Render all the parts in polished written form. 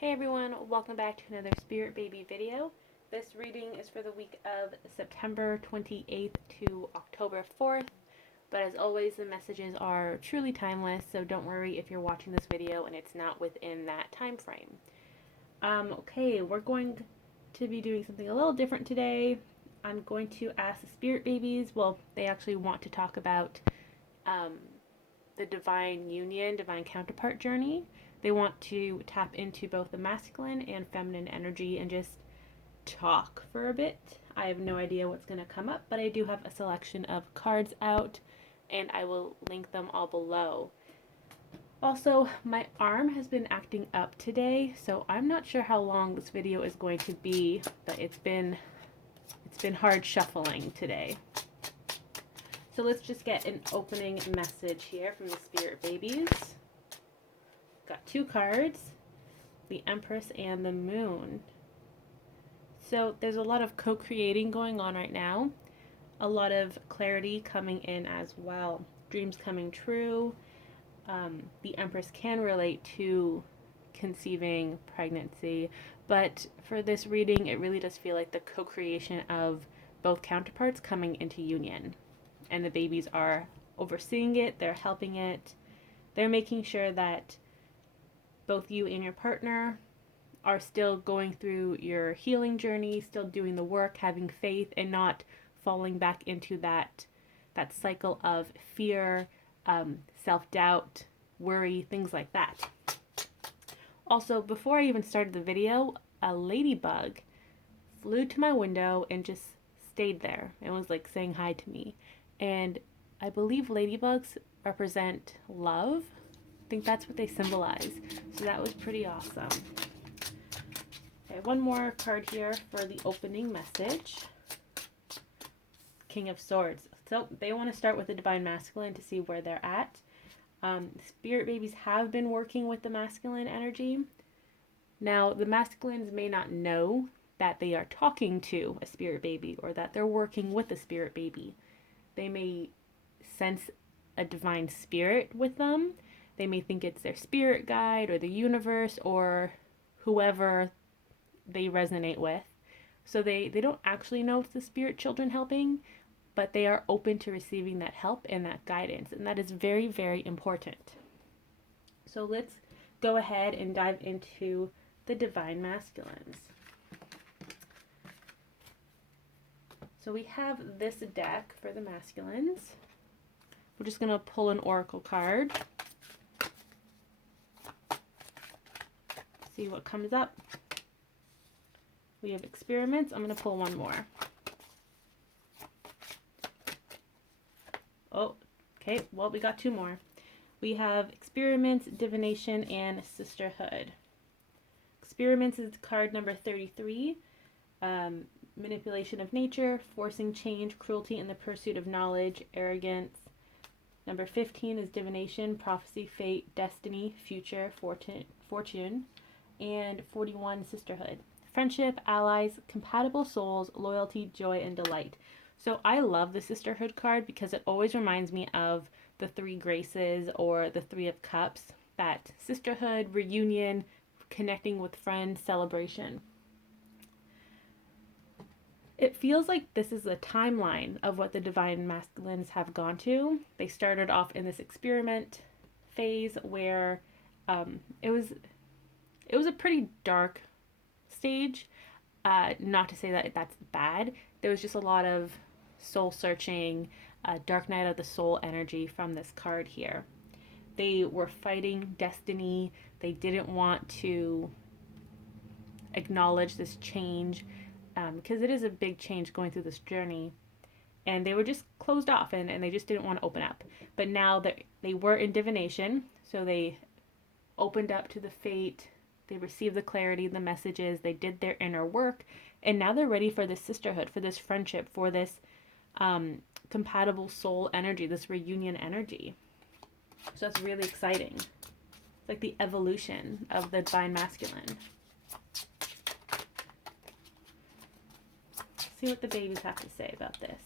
Hey everyone, welcome back to another Spirit Baby video. This reading is for the week of September 28th to October 4th, but as always the messages are truly timeless, so don't worry if you're watching this video and it's not within that time frame. Okay, we're going to be doing something a little different today. I'm going to ask the Spirit Babies, well, they actually want to talk about the divine union, divine counterpart journey. They want to tap into both the masculine and feminine energy and just talk for a bit. I have no idea what's going to come up, but I do have a selection of cards out and I will link them all below. Also, my arm has been acting up today, so I'm not sure how long this video is going to be, but it's been hard shuffling today. So let's just get an opening message here from the Spirit Babies. Got two cards, the Empress and the Moon. So there's a lot of co-creating going on right now. A lot of clarity coming in as well. Dreams coming true. The Empress can relate to conceiving, pregnancy, but for this reading it really does feel like the co-creation of both counterparts coming into union. And the babies are overseeing it, they're helping it, they're making sure that both you and your partner are still going through your healing journey, still doing the work, having faith, and not falling back into that cycle of fear, self-doubt, worry, things like that. Also, before I even started the video, a ladybug flew to my window and just stayed there and was like saying hi to me. And I believe ladybugs represent love. I think that's what they symbolize. So that was pretty awesome. Okay, one more card here for the opening message. King of Swords. So they want to start with the Divine Masculine to see where they're at. Spirit Babies have been working with the masculine energy. Now, the masculines may not know that they are talking to a Spirit Baby or that they're working with a Spirit Baby. They may sense a divine spirit with them. They may think it's their spirit guide or the universe or whoever they resonate with. So they don't actually know it's the spirit children helping, but they are open to receiving that help and that guidance. And that is very, very important. So let's go ahead and dive into the divine masculines. So we have this deck for the masculines. We're just going to pull an oracle card. See what comes up. We have experiments. I'm going to pull one more. Oh, okay. Well, we got two more. We have experiments, divination, and sisterhood. Experiments is card number 33. Manipulation of nature, forcing change, cruelty in the pursuit of knowledge, arrogance. Number 15 is divination, prophecy, fate, destiny, future, fortune. And 41, sisterhood. Friendship, allies, compatible souls, loyalty, joy, and delight. So I love the sisterhood card because it always reminds me of the three graces or the three of cups. That sisterhood, reunion, connecting with friends, celebration. It feels like this is a timeline of what the divine masculines have gone to. They started off in this experiment phase where it was a pretty dark stage. Not to say that that's bad. There was just a lot of soul searching, dark night of the soul energy from this card here. They were fighting destiny. They didn't want to acknowledge this change because it is a big change going through this journey. And they were just closed off and they just didn't want to open up. But now that they were in divination, so they opened up to the fate. They received the clarity, the messages, they did their inner work, and now they're ready for this sisterhood, for this friendship, for this compatible soul energy, this reunion energy. So that's really exciting. It's like the evolution of the divine masculine. See what the babies have to say about this.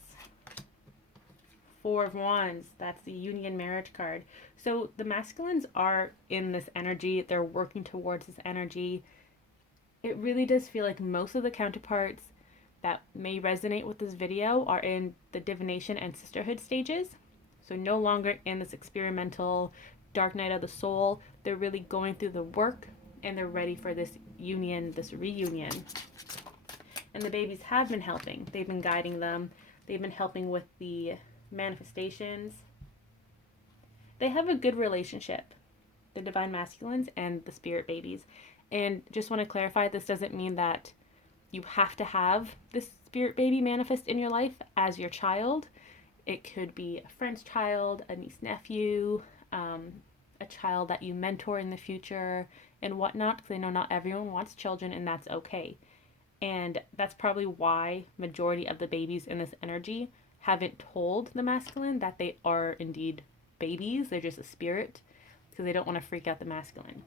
Four of Wands, that's the union marriage card. So the masculines are in this energy. They're working towards this energy. it really does feel like most of the counterparts that may resonate with this video are in the divination and sisterhood stages. So no longer in this experimental dark night of the soul. They're really going through the work and they're ready for this union, this reunion. And the babies have been helping. They've been guiding them. They've been helping with the manifestations. They have a good relationship, the divine masculines and the spirit babies. And just want to clarify, this doesn't mean that you have to have this spirit baby manifest in your life as your child. It could be a friend's child, a niece, nephew, a child that you mentor in the future and whatnot, because I know not everyone wants children, and that's okay. And that's probably why majority of the babies in this energy haven't told the masculine that they are indeed babies. They're just a spirit, because they don't want to freak out the masculine.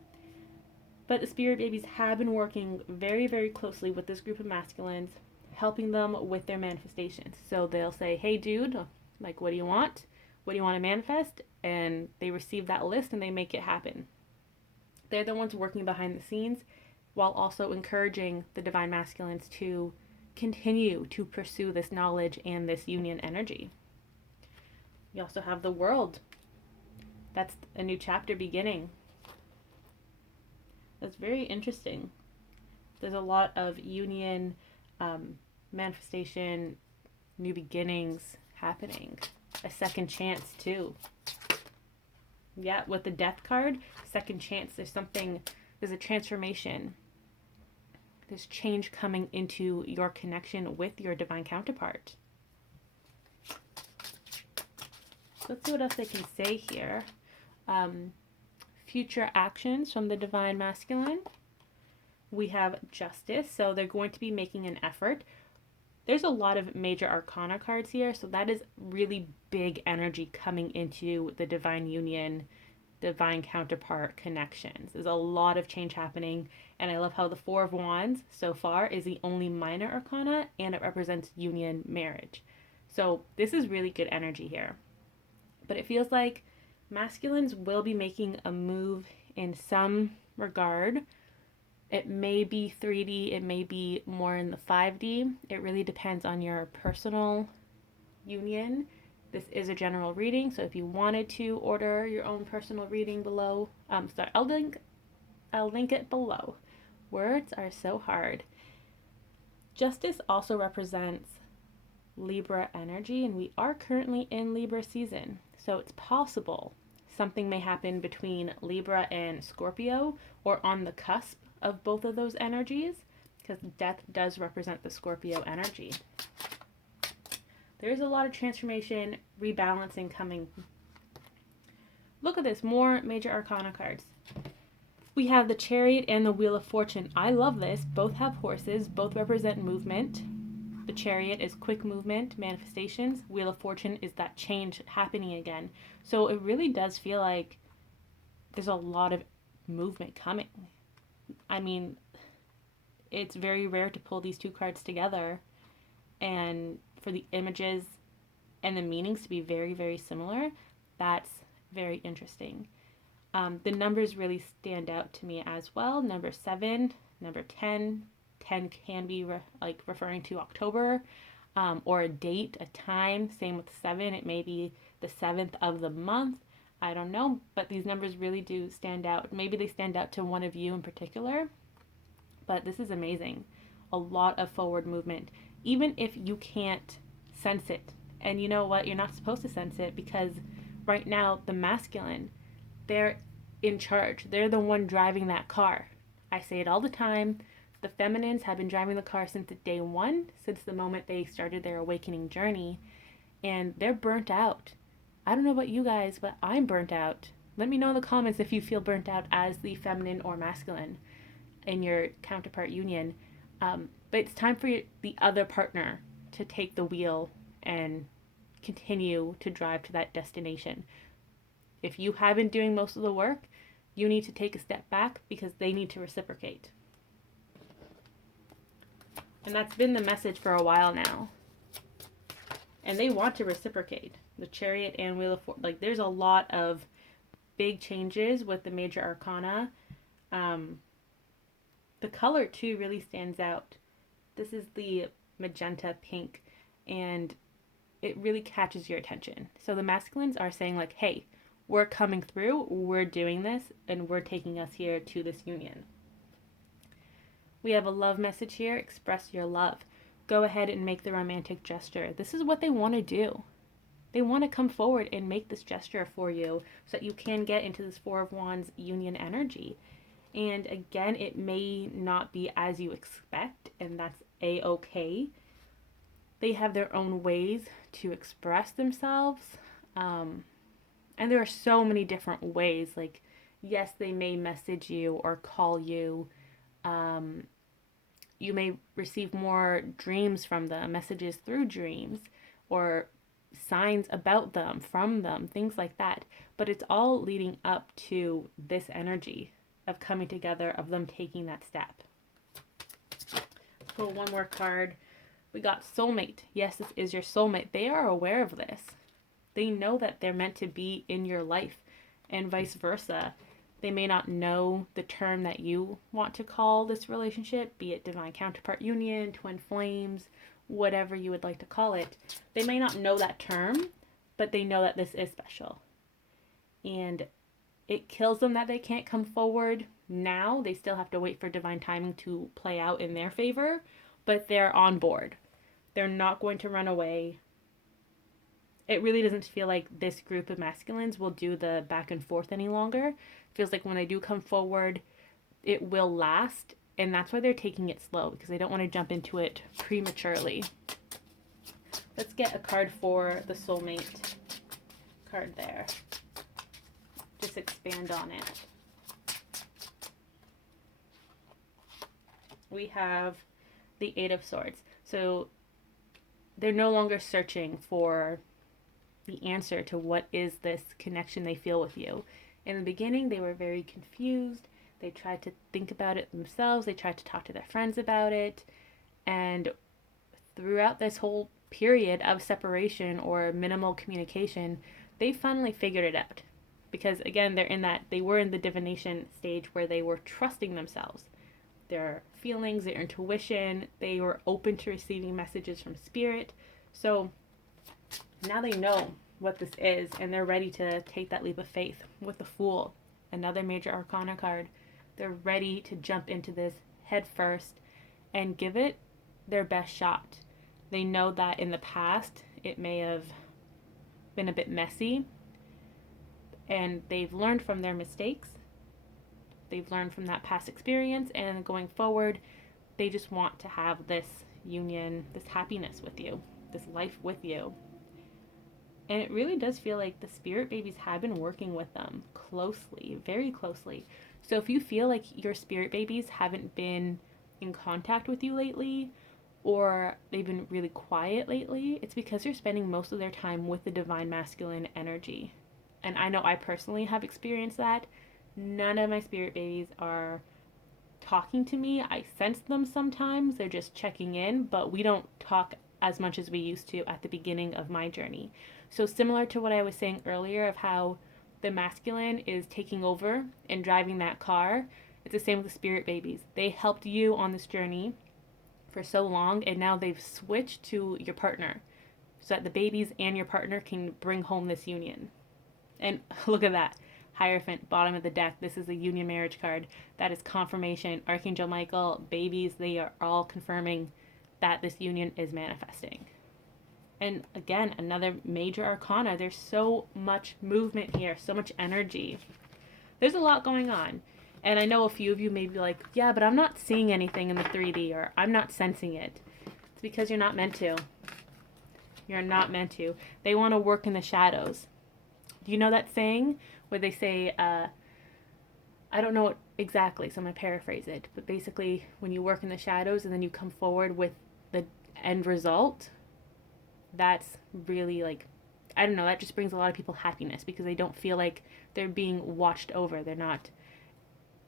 But the spirit babies have been working very, very closely with this group of masculines, helping them with their manifestations. So they'll say, hey dude, like, what do you want? What do you want to manifest? And they receive that list and they make it happen. They're the ones working behind the scenes while also encouraging the divine masculines to continue to pursue this knowledge and this union energy. You also have the world. That's a new chapter beginning. That's very interesting. There's a lot of union, manifestation, new beginnings happening. A second chance too. Yeah, with the death card, second chance, there's a transformation. There's change coming into your connection with your divine counterpart. Let's see what else they can say here. Future actions from the divine masculine. We have justice, so they're going to be making an effort. There's a lot of major arcana cards here, so that is really big energy coming into the divine union, divine counterpart connections. There's a lot of change happening, and I love how the Four of Wands so far is the only minor arcana, and it represents union, marriage. So this is really good energy here. But it feels like masculines will be making a move in some regard. It may be 3D, it may be more in the 5D. It really depends on your personal union. This is a general reading, so if you wanted to order your own personal reading below, I'll link it below. Words are so hard. Justice also represents Libra energy, and we are currently in Libra season. So it's possible something may happen between Libra and Scorpio, or on the cusp of both of those energies, because death does represent the Scorpio energy. There's a lot of transformation, rebalancing coming. Look at this, more major arcana cards. We have the Chariot and the Wheel of Fortune. I love this. Both have horses, both represent movement. The Chariot is quick movement, manifestations. Wheel of Fortune is that change happening again. So it really does feel like there's a lot of movement coming. I mean, it's very rare to pull these two cards together and for the images and the meanings to be very, very similar. That's very interesting. The numbers really stand out to me as well. Number 7, number 10. 10 can be referring to October, or a date, a time. Same with 7. It may be the 7th of the month. I don't know, but these numbers really do stand out. Maybe they stand out to one of you in particular, but this is amazing. A lot of forward movement, even if you can't sense it. And you know what? You're not supposed to sense it, because right now the masculine, they're in charge. They're the one driving that car. I say it all the time. The feminines have been driving the car since day one, since the moment they started their awakening journey, and they're burnt out. I don't know about you guys, but I'm burnt out. Let me know in the comments if you feel burnt out as the feminine or masculine in your counterpart union. But it's time for the other partner to take the wheel and continue to drive to that destination. If you have been doing most of the work, you need to take a step back, because they need to reciprocate. And that's been the message for a while now. And they want to reciprocate. The Chariot and Wheel of Fortune. There's a lot of big changes with the major arcana. The color too really stands out. This is the magenta pink, and it really catches your attention. So the masculines are saying like, hey, we're coming through, we're doing this, and we're taking us here to this union. We have a love message here. Express your love. Go ahead and make the romantic gesture. This is what they want to do. They want to come forward and make this gesture for you so that you can get into this Four of Wands union energy. And again, it may not be as you expect, and that's a-okay. They have their own ways to express themselves. And there are so many different ways. Like, yes, they may message you or call you. You may receive more dreams from them, messages through dreams, or signs about them, from them, things like that. But it's all leading up to this energy of coming together, of them taking that step. Pull one more card. We got soulmate. Yes, this is your soulmate. They are aware of this. They know that they're meant to be in your life, and vice versa. They may not know the term that you want to call this relationship, be it divine counterpart union, twin flames, whatever you would like to call it. They may not know that term, but they know that this is special. And it kills them that they can't come forward now. They still have to wait for divine timing to play out in their favor, but they're on board. They're not going to run away. It really doesn't feel like this group of masculines will do the back and forth any longer. It feels like when they do come forward, it will last, and that's why they're taking it slow, because they don't want to jump into it prematurely. Let's get a card for the soulmate card there. Just expand on it. We have the Eight of Swords. So they're no longer searching for the answer to what is this connection they feel with you. In the beginning, they were very confused. They tried to think about it themselves. They tried to talk to their friends about it. And throughout this whole period of separation or minimal communication, they finally figured it out. Because again, they were in the divination stage where they were trusting themselves, their feelings, their intuition. They were open to receiving messages from spirit. So now they know what this is, and they're ready to take that leap of faith with the Fool, another major arcana card. They're ready to jump into this head first and give it their best shot. They know that in the past it may have been a bit messy, and they've learned from their mistakes. They've learned from that past experience, and going forward, they just want to have this union, this happiness with you, this life with you. And it really does feel like the spirit babies have been working with them closely, very closely. So if you feel like your spirit babies haven't been in contact with you lately, or they've been really quiet lately, it's because you're spending most of their time with the divine masculine energy. And I know I personally have experienced that. None of my spirit babies are talking to me. I sense them sometimes. They're just checking in, but we don't talk as much as we used to at the beginning of my journey. So similar to what I was saying earlier of how the masculine is taking over and driving that car, it's the same with the spirit babies. They helped you on this journey for so long, and now they've switched to your partner so that the babies and your partner can bring home this union. And look at that. Hierophant, bottom of the deck. This is a union marriage card. That is confirmation. Archangel Michael, babies, they are all confirming that this union is manifesting. And again, another major arcana. There's so much movement here, so much energy. There's a lot going on. And I know a few of you may be like, yeah, but I'm not seeing anything in the 3D, or I'm not sensing it. It's because you're not meant to. You're not meant to. They want to work in the shadows. Do you know that saying where they say, I don't know it exactly, so I'm going to paraphrase it, but basically when you work in the shadows and then you come forward with the end result, that's really like, I don't know, that just brings a lot of people happiness because they don't feel like they're being watched over. They're not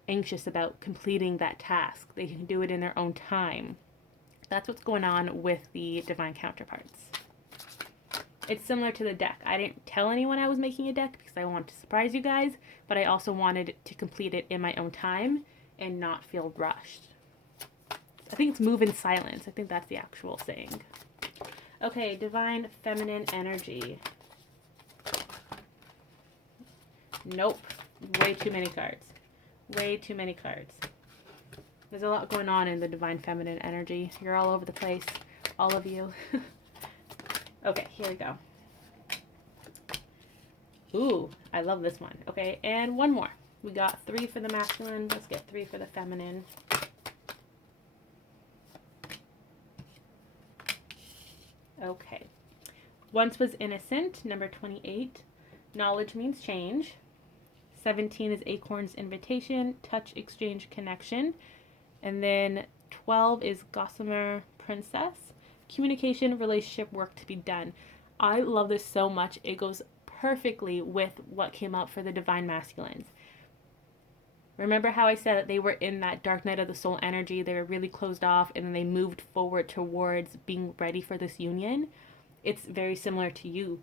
anxious about completing that task. They can do it in their own time. That's what's going on with the divine counterparts. It's similar to the deck. I didn't tell anyone I was making a deck because I wanted to surprise you guys, but I also wanted to complete it in my own time and not feel rushed. I think it's move in silence. I think that's the actual saying. Okay, divine feminine energy. Nope. Way too many cards. Way too many cards. There's a lot going on in the divine feminine energy. You're all over the place. All of you. Okay, here we go. Ooh, I love this one. Okay, and one more. We got 3 for the masculine. Let's get 3 for the feminine. Okay. Once was innocent, number 28. Knowledge means change. 17 is acorn's invitation, touch, exchange, connection. And then 12 is gossamer princess, communication, relationship, work to be done. I love this so much. It goes perfectly with what came out for the divine masculines. Remember how I said that they were in that dark night of the soul energy, they were really closed off, and then they moved forward towards being ready for this union? It's very similar to you.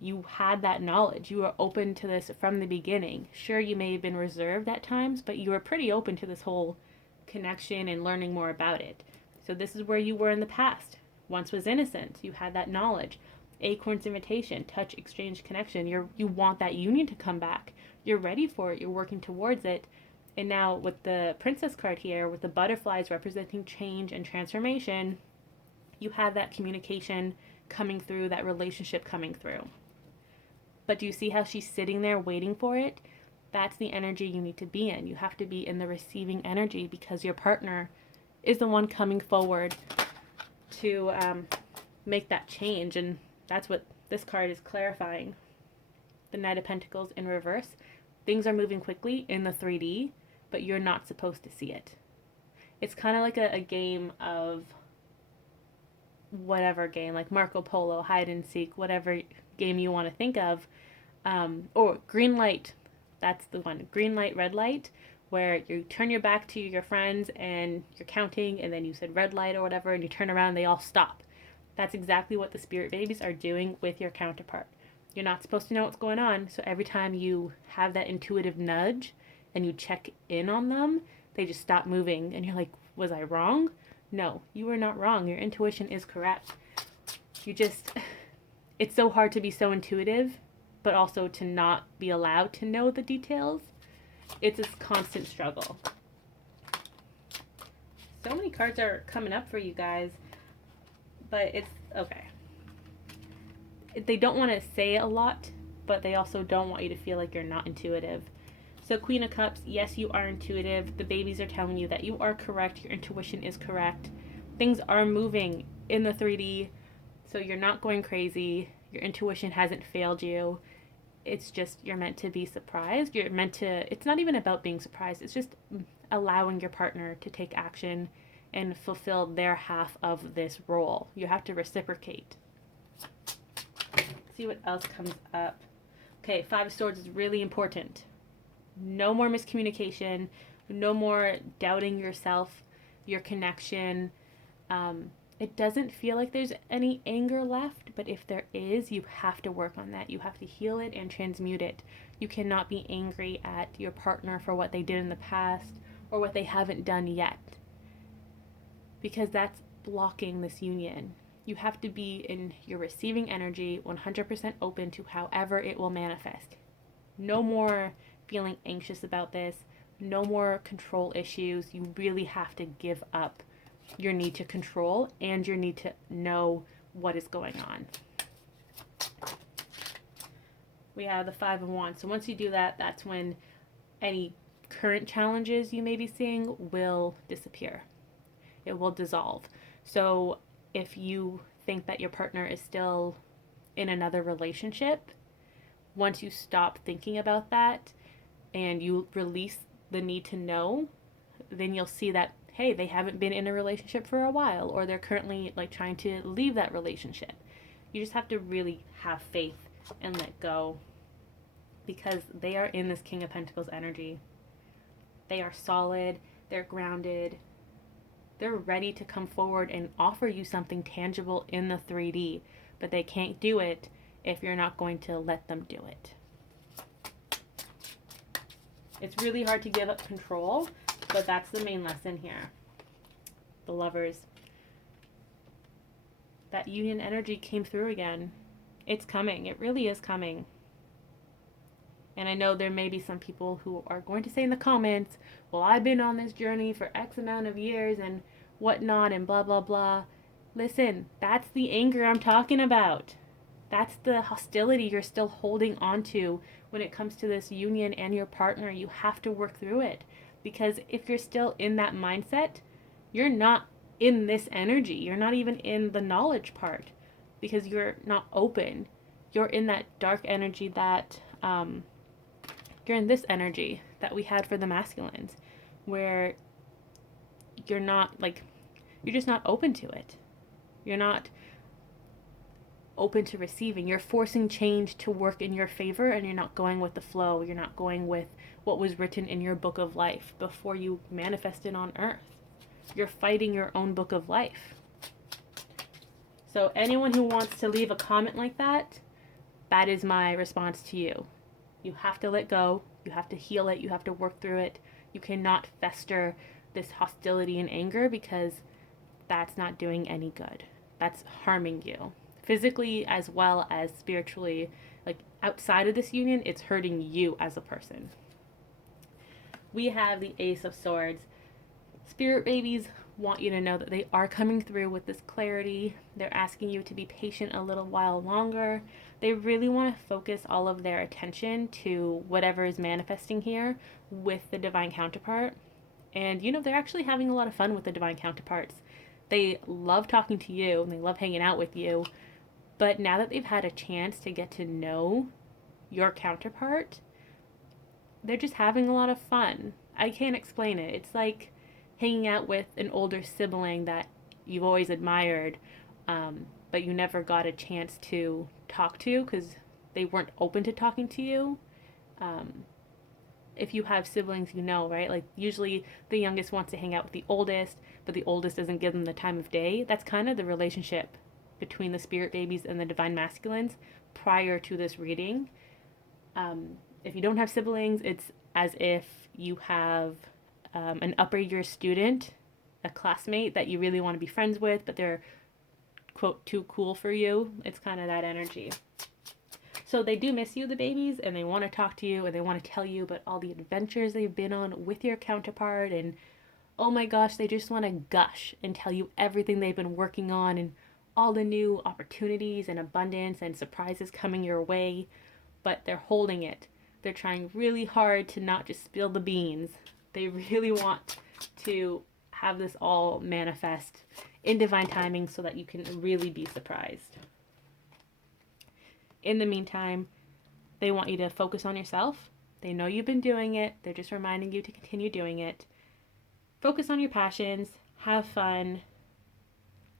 You had that knowledge. You were open to this from the beginning. Sure, you may have been reserved at times, but you were pretty open to this whole connection and learning more about it. So this is where you were in the past. Once was innocent. You had that knowledge. Acorn's invitation, touch, exchange, connection. You want that union to come back. You're ready for it. You're working towards it. And now with the princess card here, with the butterflies representing change and transformation, you have that communication coming through, that relationship coming through. But do you see how she's sitting there waiting for it? That's the energy you need to be in. You have to be in the receiving energy because your partner is the one coming forward to make that change. And that's what this card is clarifying. The Knight of Pentacles in reverse. Things are moving quickly in the 3D, but you're not supposed to see it. It's kind of like a game of whatever game, like Marco Polo, hide and seek, whatever game you want to think of. Or green light, that's the one. Green light, red light, where you turn your back to your friends and you're counting, and then you said red light or whatever, and you turn around and they all stop. That's exactly what the spirit babies are doing with your counterpart. You're not supposed to know what's going on, so every time you have that intuitive nudge and you check in on them, they just stop moving, and you're like, was I wrong? No, you were not wrong. Your intuition is correct. It's so hard to be so intuitive, but also to not be allowed to know the details. It's a constant struggle. So many cards are coming up for you guys, but it's okay. They don't want to say a lot, but they also don't want you to feel like you're not intuitive. So Queen of Cups, yes, you are intuitive. The babies are telling you that you are correct. Your intuition is correct. Things are moving in the 3D, so you're not going crazy. Your intuition hasn't failed you. It's just you're meant to be surprised. It's not even about being surprised. It's just allowing your partner to take action and fulfill their half of this role. You have to reciprocate. See what else comes up. Okay, 5 of Swords is really important. No more miscommunication. No more doubting yourself, your connection. It doesn't feel like there's any anger left, but if there is, you have to work on that. You have to heal it and transmute it. You cannot be angry at your partner for what they did in the past or what they haven't done yet, because that's blocking this union. You have to be in your receiving energy, 100% open to however it will manifest. No more feeling anxious about this. No more control issues. You really have to give up your need to control and your need to know what is going on. We have the 5 of Wands. So once you do that, that's when any current challenges you may be seeing will disappear. It will dissolve. So if you think that your partner is still in another relationship, once you stop thinking about that and you release the need to know, then you'll see that, hey, they haven't been in a relationship for a while, or they're currently like trying to leave that relationship. You just have to really have faith and let go, because they are in this King of Pentacles energy. They are solid, they're grounded, they're ready to come forward and offer you something tangible in the 3D, but they can't do it if you're not going to let them do it. It's really hard to give up control, but that's the main lesson here. the Lovers, that union energy came through again. It's coming. It really is coming. And I know there may be some people who are going to say in the comments, well, I've been on this journey for X amount of years and whatnot and blah, blah, blah. Listen, that's the anger I'm talking about. That's the hostility you're still holding on to when it comes to this union and your partner. You have to work through it. Because if you're still in that mindset, you're not in this energy. You're not even in the knowledge part because you're not open. You're in that dark energy that, you're in this energy that we had for the masculines, where you're not like, you're just not open to it. You're not open to receiving. You're forcing change to work in your favor, and you're not going with the flow. You're not going with what was written in your book of life before you manifested on earth. You're fighting your own book of life. So anyone who wants to leave a comment like that, that is my response to you. You have to let go. You have to heal it. You have to work through it. You cannot fester this hostility and anger, because that's not doing any good. That's harming you physically as well as spiritually. Like, outside of this union, it's hurting you as a person. We have the Ace of Swords. Spirit babies want you to know that they are coming through with this clarity. They're asking you to be patient a little while longer. They really want to focus all of their attention to whatever is manifesting here with the divine counterpart. And they're actually having a lot of fun with the divine counterparts. They love talking to you and they love hanging out with you. But now that they've had a chance to get to know your counterpart, they're just having a lot of fun. I can't explain it. It's like hanging out with an older sibling that you've always admired, but you never got a chance to talk to because they weren't open to talking to you. If you have siblings, right? Like, usually the youngest wants to hang out with the oldest, but the oldest doesn't give them the time of day. That's kind of the relationship between the spirit babies and the divine masculines prior to this reading. If you don't have siblings, it's as if you have an upper year student, a classmate that you really want to be friends with, but they're, quote, too cool for you. It's kind of that energy. So they do miss you, the babies, and they want to talk to you, and they want to tell you about all the adventures they've been on with your counterpart, and oh my gosh, they just want to gush and tell you everything they've been working on and all the new opportunities and abundance and surprises coming your way, but they're holding it. They're trying really hard to not just spill the beans. They really want to have this all manifest in divine timing so that you can really be surprised. In the meantime, they want you to focus on yourself. They know you've been doing it. They're just reminding you to continue doing it. Focus on your passions. Have fun.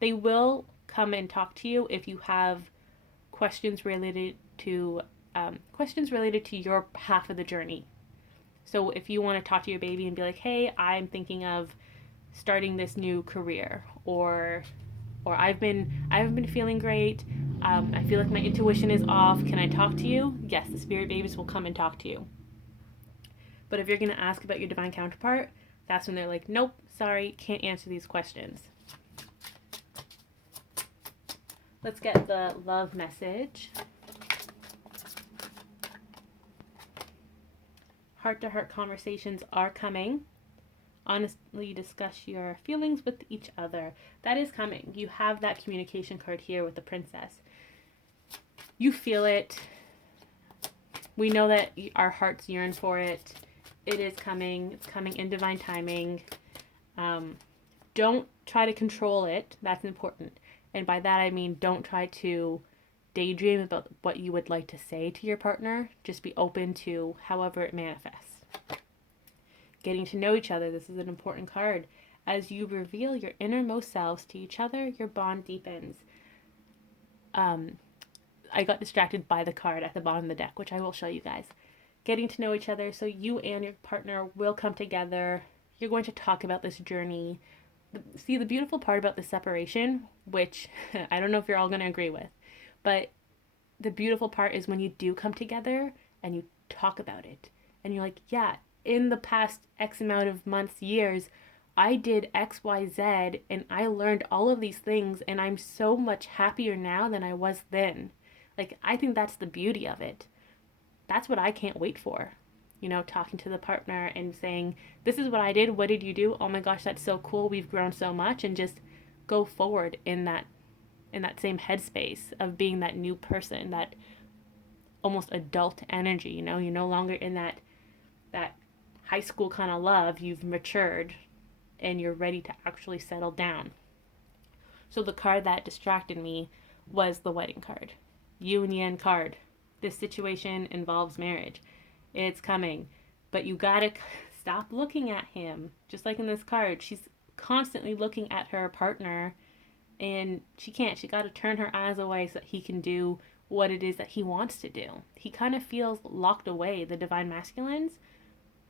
They will come and talk to you if you have questions related to your half of the journey. So if you want to talk to your baby and be like, hey, I'm thinking of starting this new career, or I haven't been feeling great. I feel like my intuition is off. Can I talk to you? Yes, the spirit babies will come and talk to you. But if you're going to ask about your divine counterpart, that's when they're like, nope, sorry, can't answer these questions. Let's get the love message. Heart-to-heart conversations are coming. Honestly discuss your feelings with each other. That is coming. You have that communication card here with the princess. You feel it. We know that our hearts yearn for it. It is coming. It's coming in divine timing. Don't try to control it. That's important. And by that I mean don't try to daydream about what you would like to say to your partner. Just be open to however it manifests. Getting to know each other. This is an important card. As you reveal your innermost selves to each other, your bond deepens. I got distracted by the card at the bottom of the deck, which I will show you guys. Getting to know each other, so you and your partner will come together. You're going to talk about this journey. See, the beautiful part about the separation, which I don't know if you're all going to agree with, but the beautiful part is when you do come together and you talk about it. And you're like, yeah, in the past X amount of months, years, I did XYZ and I learned all of these things and I'm so much happier now than I was then. Like, I think that's the beauty of it. That's what I can't wait for. You know, talking to the partner and saying, this is what I did. What did you do? Oh my gosh, that's so cool. We've grown so much, and just go forward in that same headspace of being that new person, that almost adult energy. You know, you're no longer in that high school kind of love. You've matured and you're ready to actually settle down. So the card that distracted me was the wedding card. Union card. This situation involves marriage. It's coming. But you gotta stop looking at him. Just like in this card, she's constantly looking at her partner and she can't. She gotta turn her eyes away so that he can do what it is that he wants to do. He kind of feels locked away. The divine masculines,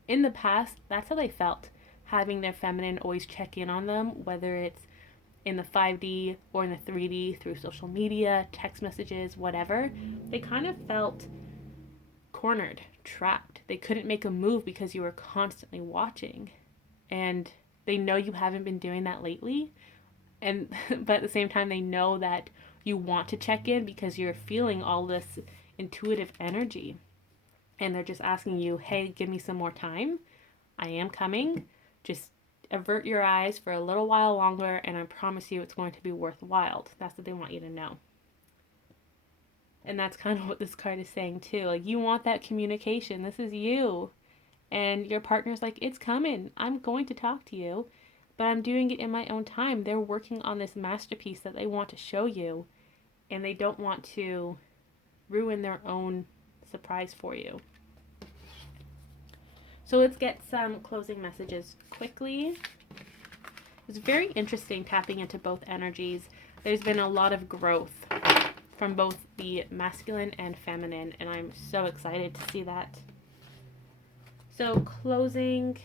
in the past, that's how they felt. Having their feminine always check in on them, whether it's in the 5D or in the 3D through social media, text messages, whatever. They kind of felt cornered, trapped. They couldn't make a move because you were constantly watching. And they know you haven't been doing that lately. And but at the same time they know that you want to check in because you're feeling all this intuitive energy. And they're just asking you, "Hey, give me some more time. I am coming. Just avert your eyes for a little while longer and I promise you it's going to be worthwhile." That's what they want you to know. And that's kind of what this card is saying too. Like, you want that communication. This is you. And your partner's like, it's coming. I'm going to talk to you, but I'm doing it in my own time. They're working on this masterpiece that they want to show you, and they don't want to ruin their own surprise for you. So let's get some closing messages quickly. It's very interesting tapping into both energies. There's been a lot of growth from both the masculine and feminine, and I'm so excited to see that. So closing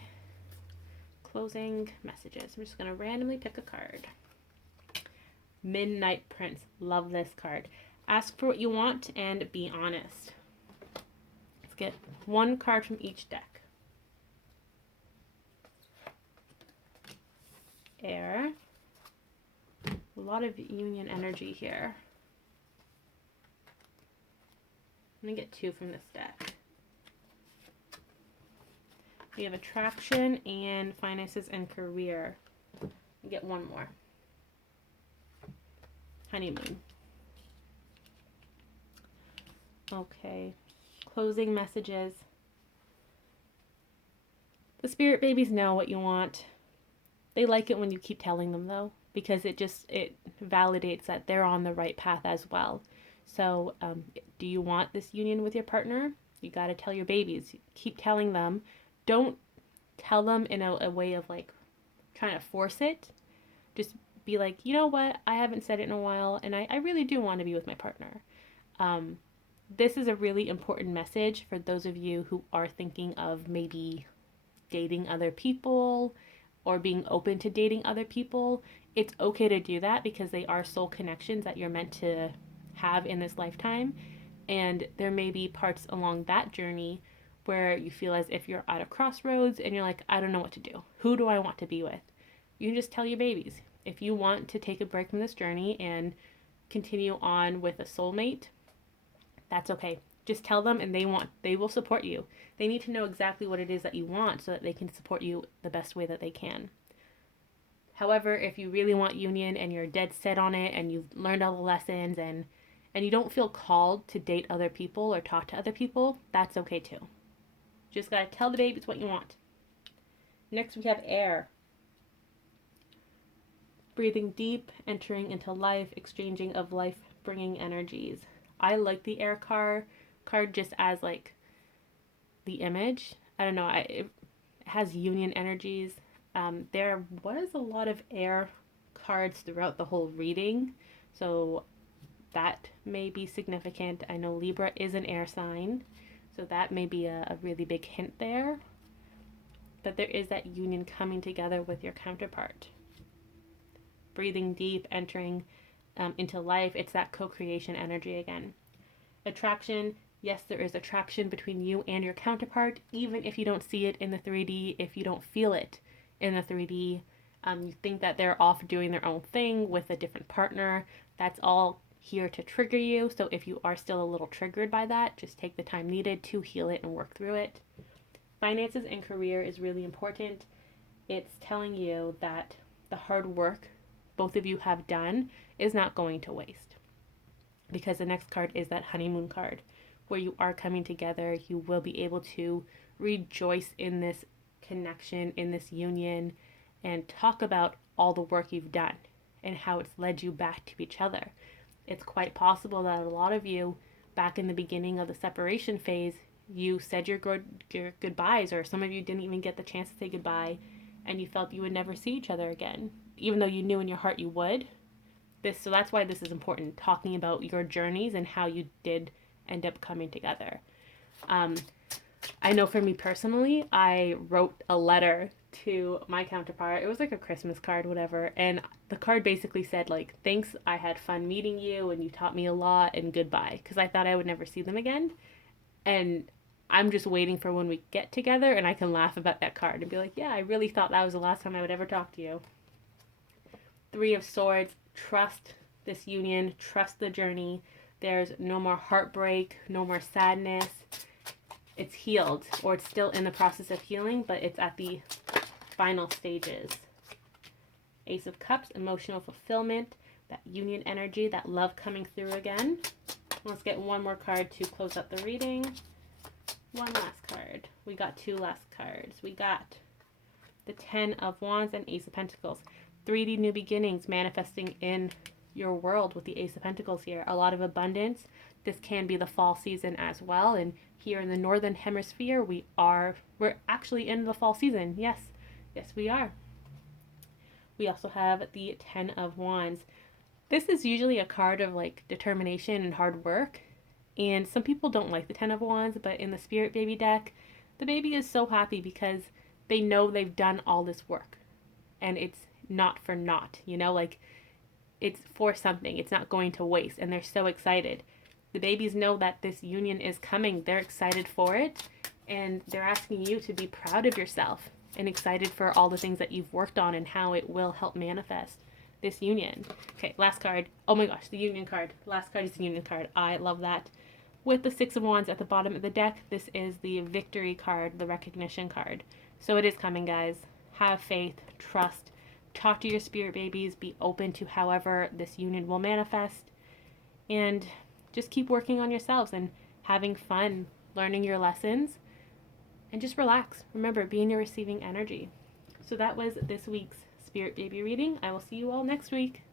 messages. I'm just going to randomly pick a card. Midnight Prince. Love this card. Ask for what you want and be honest. Let's get one card from each deck. Air. A lot of union energy here. I'm going to get two from this deck. We have attraction and finances and career. I'll get one more. Honeymoon. Okay. Closing messages. The spirit babies know what you want. They like it when you keep telling them though, because it validates that they're on the right path as well. So, do you want this union with your partner? You got to tell your babies. Keep telling them. Don't tell them in a way of like trying to force it. Just be like, you know what? I haven't said it in a while, and I really do want to be with my partner. This is a really important message for those of you who are thinking of maybe dating other people or being open to dating other people. It's okay to do that because they are soul connections that you're meant to have in this lifetime, and there may be parts along that journey where you feel as if you're at a crossroads and you're like, I don't know what to do. Who do I want to be with? You can just tell your babies. If you want to take a break from this journey and continue on with a soulmate, that's okay. Just tell them and they will support you. They need to know exactly what it is that you want so that they can support you the best way that they can. However, if you really want union and you're dead set on it and you've learned all the lessons and you don't feel called to date other people or talk to other people, that's okay too. Just gotta tell the babies what you want. Next we have air. Breathing deep, entering into life, exchanging of life-bringing energies. I like the air card just as like the image. I don't know, it has union energies. There was a lot of air cards throughout the whole reading, so that may be significant. I know Libra is an air sign, so that may be a really big hint there. But there is that union coming together with your counterpart. Breathing deep, entering into life. It's that co-creation energy again. Attraction. Yes, there is attraction between you and your counterpart, even if you don't see it in the 3D, if you don't feel it in the 3D. You think that they're off doing their own thing with a different partner. That's all here to trigger you. So if you are still a little triggered by that, just take the time needed to heal it and work through it. Finances and career is really important. It's telling you that the hard work both of you have done is not going to waste. Because the next card is that honeymoon card, where you are coming together. You will be able to rejoice in this connection, in this union, and talk about all the work you've done and how it's led you back to each other. It's quite possible that a lot of you, back in the beginning of the separation phase, you said your goodbyes, or some of you didn't even get the chance to say goodbye, and you felt you would never see each other again, even though you knew in your heart you would. So that's why this is important, talking about your journeys and how you did end up coming together. I know for me personally, I wrote a letter to my counterpart. It was like a Christmas card, whatever. And the card basically said, like, thanks, I had fun meeting you and you taught me a lot, and goodbye. Because I thought I would never see them again. And I'm just waiting for when we get together and I can laugh about that card and be like, yeah, I really thought that was the last time I would ever talk to you. 3 of Swords, trust this union, trust the journey. There's no more heartbreak, no more sadness. It's healed, or it's still in the process of healing, but it's at the final stages. Ace of Cups, emotional fulfillment, that union energy, that love coming through again. Let's get one more card to close up the reading. One last card. We got 2 last cards. We got the 10 of Wands and Ace of Pentacles. 3D new beginnings manifesting in your world with the Ace of Pentacles here. A lot of abundance. This can be the fall season as well. And here in the Northern Hemisphere, we're actually in the fall season. Yes, we are. We also have the 10 of Wands. This is usually a card of like determination and hard work. And some people don't like the 10 of Wands, but in the Spirit Baby deck, the baby is so happy because they know they've done all this work. And it's not for naught, like it's for something. It's not going to waste. And they're so excited. The babies know that this union is coming. They're excited for it. And they're asking you to be proud of yourself and excited for all the things that you've worked on and how it will help manifest this union. Okay, last card. Oh my gosh, the union card. Last card is the union card. I love that. With the 6 of Wands at the bottom of the deck, this is the victory card, the recognition card. So it is coming, guys. Have faith, trust, talk to your spirit babies, be open to however this union will manifest, and just keep working on yourselves and having fun, learning your lessons, and just relax. Remember, be in your receiving energy. So that was this week's Spirit Baby reading. I will see you all next week.